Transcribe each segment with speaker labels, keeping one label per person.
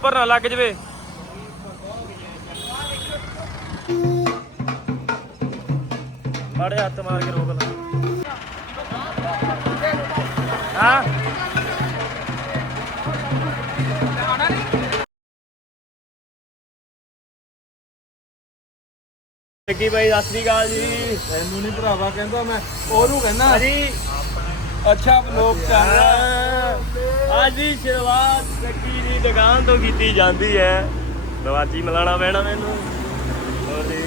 Speaker 1: ਉੱਪਰ ਨਾ ਲੱਗ ਜਵੇ। ਮਾੜੇ ਹੱਥ ਮਾਰ ਕੇ ਰੋਕ ਲਾ। ਹਾਂ? ਕੀ ਬਾਈ ਸਤਿ ਸ੍ਰੀ ਅਕਾਲ ਜੀ।
Speaker 2: ਤੈਨੂੰ ਨਹੀਂ ਭਰਾਵਾ ਕਹਿੰਦਾ ਮੈਂ ਉਹਨੂੰ ਕਹਿੰਦਾ।
Speaker 1: ਹਾਂਜੀ।
Speaker 2: ਅੱਛਾ ਚੱਲ ਰਿਹਾ
Speaker 1: ਅੱਜ ਦੀ ਸ਼ੁਰੂਆਤ ਲੱਕੀ ਦੀ ਦੁਕਾਨ ਤੋਂ ਕੀਤੀ ਜਾਂਦੀ ਹੈ। ਦਵਾਜੀ ਮਿਲਾਣਾ ਪੈਣਾ ਮੈਨੂੰ। ਹੋਰ ਜੀ।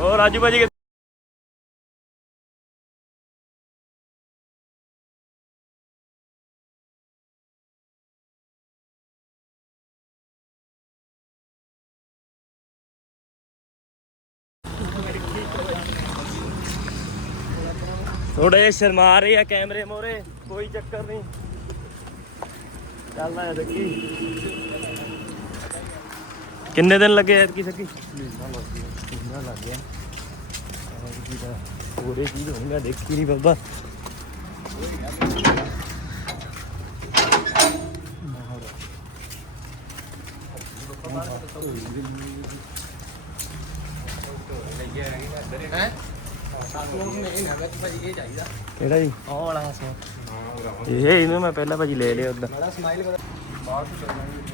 Speaker 1: ਹੋਰ ਰਾਜੂ ਭਾਜੀ ਕਿੱਥੇ? ਥੋੜੇ ਸ਼ਰਮਾ ਰਹੇ ਆ ਕੈਮਰੇ ਮੋਰੇ ਕੋਈ ਚੱਕਰ ਨਹੀਂ। ਹੈ ਸੱਕੀ ਕਿੰਨੇ ਦਿਨ ਲੱਗੇ ਐਤਕੀ ਸੱਕੀ? ਮਹੀਨਾ ਲੱਗ ਗਿਆ ਪੂਰੇ ਚੀਜ਼ ਹੋਣਗਾ ਦੇਖੀ ਨਹੀਂ ਬਾਬਾ ਕਿਹੜਾ ਜੀ?
Speaker 2: ਉਹ ਵਾਲਾ ਹਸੋ
Speaker 1: ਇਹ ਇਹਨੂੰ ਮੈਂ ਪਹਿਲਾਂ ਭਾਜੀ ਲੈ ਲਿਆ ਉਦਾਂ
Speaker 2: ਬੜਾ ਸਮਾਈਲ ਕਰ। ਬਾਅਦ ਚ ਚੱਲਾਂਗੇ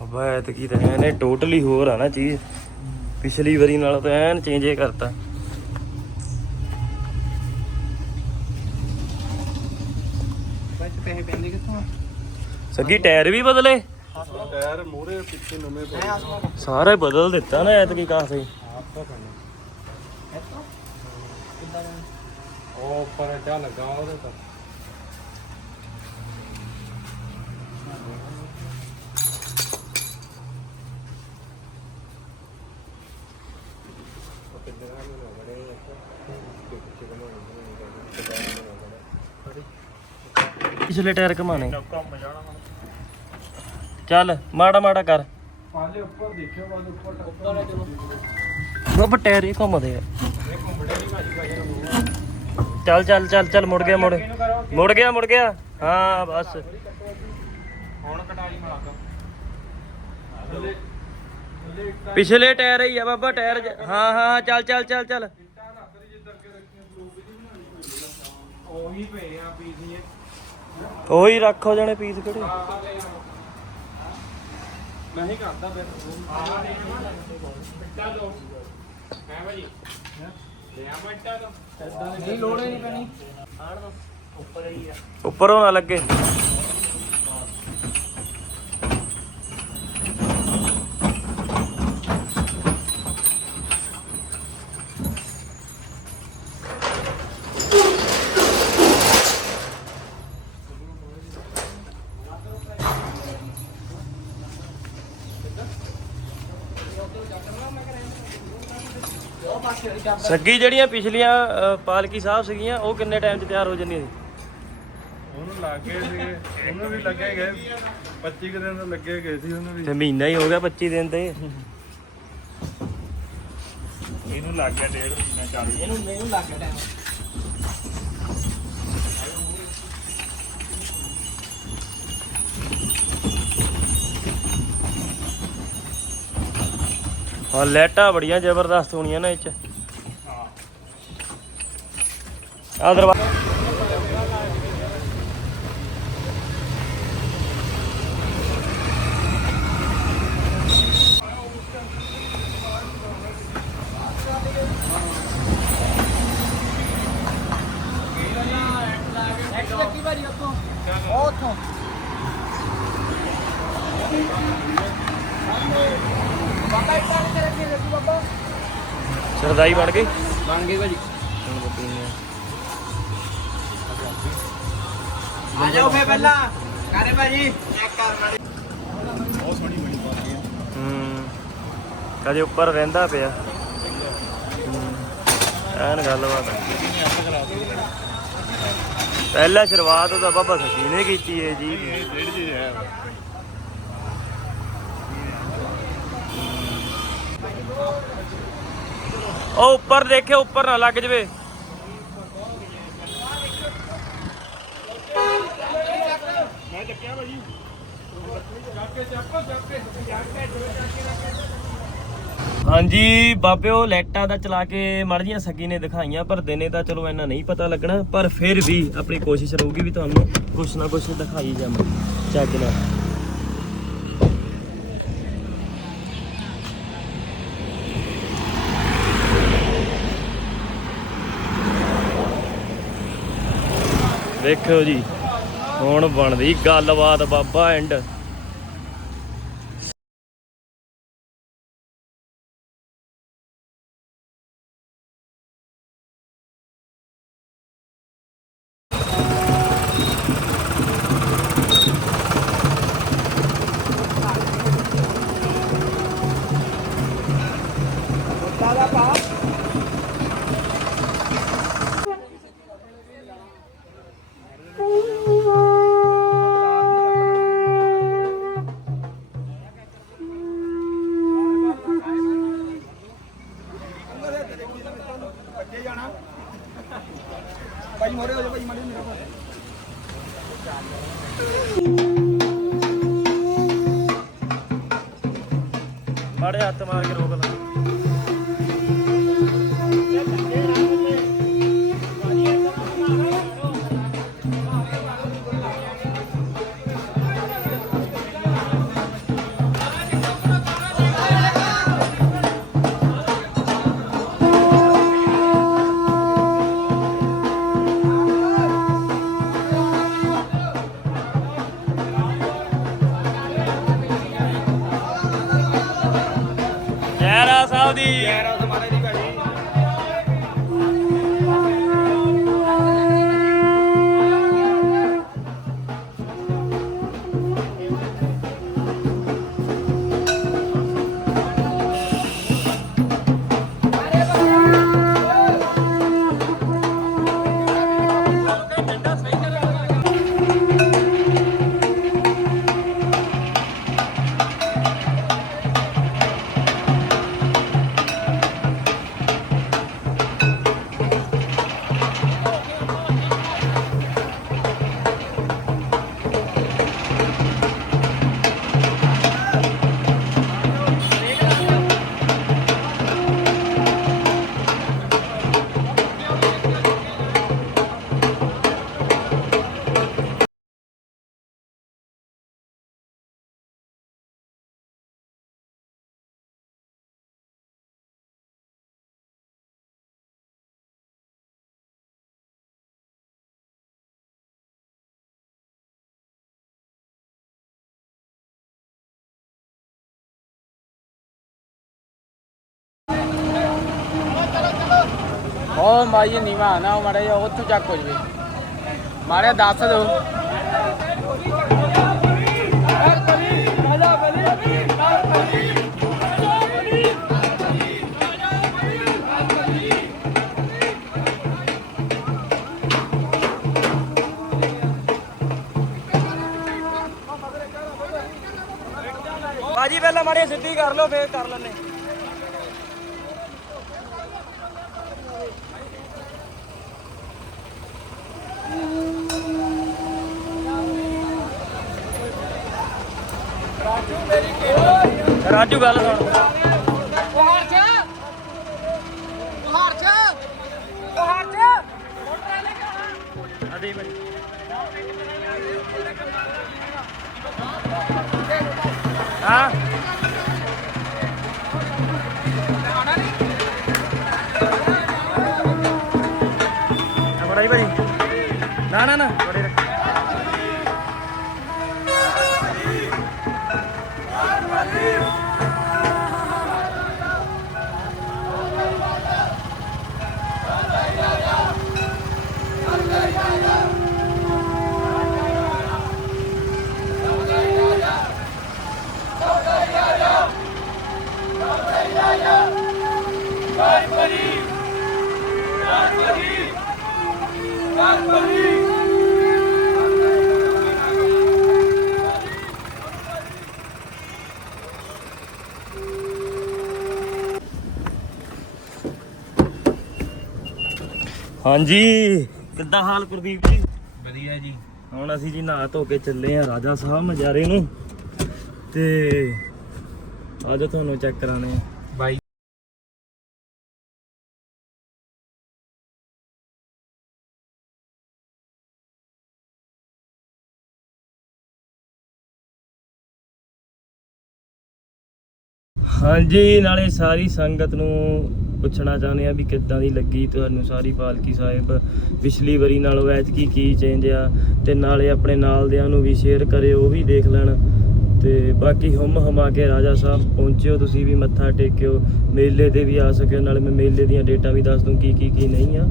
Speaker 1: ਬਾਬਾ ਐਤਕੀ ਤਾਂ ਇਹਨੇ ਟੋਟਲੀ ਹੋਰ ਆ ਨਾ ਚੀਜ਼। ਪਿਛਲੀ ਵਾਰੀ ਨਾਲੋਂ ਤਾਂ ਐਨ ਚੇਂਜੇ ਕਰਤਾ।
Speaker 2: ਬੱਚ ਪੈਸੇ ਪੈਂਦੇ ਕਿੱਥੋਂ ਆ?
Speaker 1: ਸੱਗੀ ਟਾਇਰ ਵੀ ਬਦਲੇ?
Speaker 2: ਟਾਇਰ ਮੋਰੇ ਪਿੱਛੇ ਨਵੇਂ ਪਏ। ਆਸਮਾਨ।
Speaker 1: ਸਾਰਾ ਹੀ ਬਦਲ ਦਿੱਤਾ ਨਾ ਐਤਕੀ ਕਾਫੀ
Speaker 2: ਆਪ ਤਾਂ ਕਰਨਾ ਉਹ ਉੱਪਰ ਜਾ ਲੱਗਾ ਉਹਦੇ ਤਾਂ
Speaker 1: ਪਿਛਲੇ ਟਾਇਰ ਘਮਾਣੇ ਚੱਲ, ਮਾੜਾ ਮਾੜਾ ਕਰ।
Speaker 2: ਪਾਲੇ ਉੱਪਰ ਦੇਖਿਓ ਬਾਅਦ ਉੱਪਰ ਉੱਪਰ ਚਲੋ
Speaker 1: ਬਾਬਾ ਟਾਇਰ ਹੀ ਘੁੰਮਦੇ ਆ। ਚੱਲ ਚੱਲ ਚੱਲ ਚੱਲ, ਮੁੜ ਗਿਆ, ਮੁੜ। ਮੁੜ ਗਿਆ ਮੁੜ ਗਿਆ। ਹਾਂ, ਬਸ।
Speaker 2: ਹੁਣ ਕਟਾਈ ਮਾਰਦਾ
Speaker 1: ਪਿਛਲੇ ਟਾਇਰ ਹੀ ਆ ਬਾਬਾ, ਟਾਇਰ ਹਾਂ ਹਾਂ ਚੱਲ ਚੱਲ ਚੱਲ ਚੱਲ।
Speaker 2: ਉਹੀ ਪਏ ਆ ਪੀਸੀਏ
Speaker 1: ਉਹੀ ਰੱਖੋ ਜਣੇ ਪੀਸ ਕਿਹੜੇ?
Speaker 2: ਮੈਂ ਹੀ ਕਰਦਾ ਫਿਰ। ਆ ਦੇ। ਮਿੱਟਾ ਦੋ ਹੈ ਭਾਜੀ? ਲੈ ਆ ਮਿੱਟਾ ਦੋ। ਨਹੀਂ ਲੋੜ ਹੀ ਨਹੀਂ ਪੈਣੀ।
Speaker 1: ਉੱਪਰੋਂ ਨਾ ਲੱਗੇ। ਸੱਗੀ ਜਿਹੜੀਆਂ ਪਿਛਲੀਆਂ ਅ, ਪਾਲਕੀ ਸਾਹਿਬ ਸੀਗੀਆਂ ਉਹ ਕਿੰਨੇ ਟਾਈਮ 'ਚ ਤਿਆਰ ਹੋ ਜਾਂਦੀਆਂ ਸੀ?
Speaker 2: ਉਹਨੂੰ ਲੱਗੇ ਸੀਗੇ ਉਹਨੂੰ ਵੀ ਲੱਗੇ ਗਏ। 25 ਕੁ ਦਿਨ ਤਾਂ ਲੱਗੇ ਗਏ ਸੀ ਉਹਨੂੰ ਵੀ।
Speaker 1: ਤੇ ਮਹੀਨਾ ਹੀ ਹੋ ਗਿਆ 25 ਦਿਨ ਤੇ।
Speaker 2: ਇਹਨੂੰ ਲੱਗ ਗਿਆ ਡੇਢ ਮਹੀਨਾ 40
Speaker 1: ਇਹਨੂੰ ਮੈਨੂੰ ਲੱਗ ਗਿਆ ਟਾਈਮ ਹਾਂ ਲੈਟਾਂ ਬੜੀਆਂ ਜ਼ਬਰਦਸਤ ਹੋਣੀਆਂ ਨਾ ਇਹ ਚ। ਆ ਦਰਵਾਜ਼ਾ ਸਰਦਾਈ ਬਣ ਗਈ।
Speaker 2: ਬਣ ਗਈ ਭਾਜੀ। ਆ ਜਾਓ ਫੇ ਪਹਿਲਾਂ। ਕਾਰੇ ਭਾਜੀ। ਚੈੱਕ ਕਰ ਬਹੁਤ ਸੋਹਣੀ ਬਣੀ ਪਾਉਂਦੀ ਹੈ
Speaker 1: ਹੂੰ। ਕਦੇ ਉੱਪਰ ਰਹਿੰਦਾ ਪਿਆ। ਹੂੰ। ਐਨ ਗੱਲਬਾਤ। ਪਹਿਲਾ ਸ਼ੁਰੂਆਤ ਤਾਂ ਬਾਬਾ ਸੱਚੀ ਨੇ ਕੀਤੀ ਹੈ ਜੀ।
Speaker 2: ਜਿਹੜੀ ਚੀਜ਼ ਹੈ।
Speaker 1: ਉਹ ਉੱਪਰ ਦੇਖਿਓ ਉੱਪਰ ਨਾ ਲੱਗ ਜਵੇ।
Speaker 2: ਮੈਂ ਚੱਕਿਆ ਭਾਜੀ
Speaker 1: ਹਾਂਜੀ, ਬਾਬਿਓ, ਲਾਈਟਾਂ ਦਾ ਚਲਾ ਕੇ ਮੜ ਜੀਆਂ ਸੱਗੀ ਨੇ ਦਿਖਾਈਆਂ, ਪਰ ਦਿਨੇ ਤਾਂ ਚਲੋ ਇੰਨਾ ਨਹੀਂ ਪਤਾ ਲੱਗਣਾ, ਪਰ ਫਿਰ ਵੀ ਆਪਣੀ ਕੋਸ਼ਿਸ਼ ਰਹੂਗੀ ਵੀ ਤੁਹਾਨੂੰ ਕੁਛ ਨਾ ਕੁਛ ਦਿਖਾਈ ਜਾਵਾਂ। ਚੱਜ ਨਾਲ। ਵੇਖੋ ਜੀ। ਹੁਣ ਬਣਦੀ ਗੱਲਬਾਤ ਬਾਬਾ ਐਂਡ।
Speaker 3: ਮਾੜੇ
Speaker 1: ਹੱਥ
Speaker 4: ਉਹ ਮਾਈ ਨੀਵਾ ਨਾ, ਉਹ ਮਾੜਾ ਜਿਹਾ ਉੱਥੋਂ ਚੱਕ ਹੋ ਜਵੇ। ਮਾਰਿਆ ਦੱਸ ਦੋ
Speaker 1: ਬਾਜੀ ਪਹਿਲਾਂ ਮਾੜੇ ਸਿੱਧੀ ਕਰ ਲਓ, ਫੇਰ ਕਰ ਲੈਣੇ ਰਾਜੂ ਗੱਲ ਸੁਣ।
Speaker 4: ਹਾਰ ਚ। ਹਾਰ ਚ। ਹਾਰ ਚ।
Speaker 1: ਅਦੇ ਭਾਈ। ਹਾਂਜੀ। ਕਿੱਦਾਂ ਹਾਲ ਪ੍ਰਦੀਪ ਜੀ?
Speaker 2: ਵਧੀਆ ਜੀ।
Speaker 1: ਹੁਣ ਅਸੀਂ ਜੀ ਨਹਾ ਧੋ ਕੇ ਚੱਲੇ ਆ ਰਾਜਾ ਸਾਹਿਬ ਮਜਾਰੇ ਨੂੰ। ਤੇ ਅੱਜ ਤੁਹਾਨੂੰ ਚੈੱਕ ਕਰਾਣੇ
Speaker 2: ਬਾਈ
Speaker 1: ਹਾਂਜੀ ਨਾਲੇ ਸਾਰੀ ਸੰਗਤ ਨੂੰ ਪੁੱਛਣਾ ਚਾਹੁੰਦੇ ਆ ਵੀ ਕਿੱਦਾਂ ਦੀ ਲੱਗੀ ਤੁਹਾਨੂੰ ਸਾਰੀ ਪਾਲਕੀ ਸਾਹਿਬ? ਪਿਛਲੀ ਵਾਰੀ ਨਾਲੋਂ ਐਤਕੀ ਕੀ ਚੇਂਜ ਆ? ਤੇ ਨਾਲੇ ਆਪਣੇ ਨਾਲ ਦਿਆਂ ਨੂੰ ਵੀ ਸ਼ੇਅਰ ਕਰਿਓ, ਉਹ ਵੀ ਦੇਖ ਲੈਣ। ਤੇ ਬਾਕੀ ਹਮ ਹਮਾ ਕੇ ਰਾਜਾ ਸਾਹਿਬ ਪਹੁੰਚਿਓ, ਤੁਸੀਂ ਵੀ ਮੱਥਾ ਟੇਕਿਓ। ਮੇਲੇ ਤੇ ਵੀ ਆ ਸਕਿਓ, ਨਾਲੇ ਮੈਂ ਮੇਲੇ ਦੀਆਂ ਡੇਟਾਂ ਵੀ ਦੱਸ ਦੂੰ, ਕੀ ਕੀ ਕੀ ਨਹੀਂ ਆ।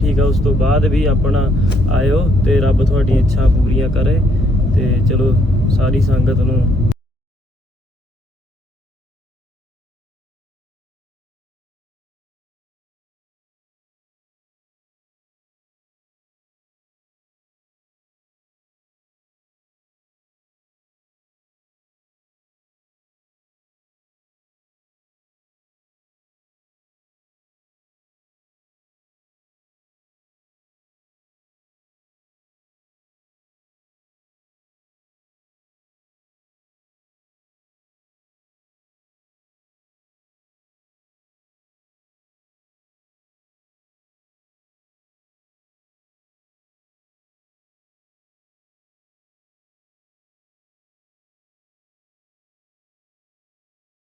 Speaker 1: ਠੀਕ ਆ, ਉਸ ਤੋਂ ਬਾਅਦ ਵੀ ਆਪਣਾ ਆਇਓ ਤੇ ਰੱਬ ਤੁਹਾਡੀਆਂ ਇੱਛਾ ਪੂਰੀਆਂ ਕਰੇ। ਤੇ ਚਲੋ, ਸਾਰੀ ਸੰਗਤ ਨੂੰ